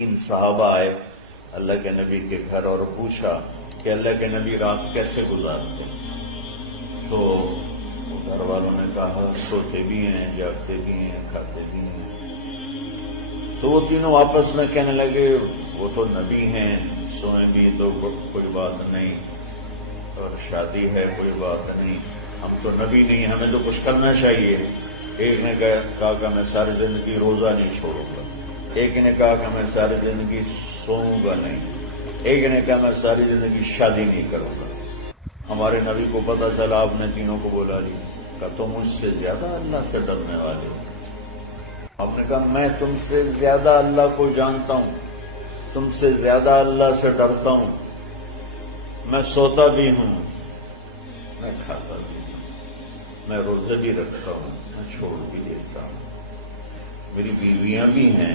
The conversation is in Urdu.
تین صحابہ آئے اللہ کے نبی کے گھر اور پوچھا کہ اللہ کے نبی رات کیسے گزارتے ہیں؟ تو گھر والوں نے کہا سوتے بھی ہیں، جاگتے بھی ہیں، کھاتے بھی ہیں۔ تو وہ تینوں آپس میں کہنے لگے وہ تو نبی ہیں، سوئیں بھی تو کوئی بات نہیں، اور شادی ہے کوئی بات نہیں، ہم تو نبی نہیں، ہمیں تو کچھ کرنا چاہیے۔ ایک نے کہا کہ میں ساری زندگی روزہ نہیں چھوڑوں گا، ایک نے کہا کہ میں ساری زندگی سوؤں گا نہیں، ایک نے کہا میں ساری زندگی شادی نہیں کروں گا۔ ہمارے نبی کو پتا چلا، آپ نے تینوں کو بولا کہ تم مجھ سے زیادہ اللہ سے ڈرنے والے ہو۔ آپ نے کہا میں تم سے زیادہ اللہ کو جانتا ہوں، تم سے زیادہ اللہ سے ڈرتا ہوں، میں سوتا بھی ہوں، میں کھاتا بھی ہوں، میں روزے بھی رکھتا ہوں، میں چھوڑ بھی دیتا ہوں، میری بیویاں بھی ہیں۔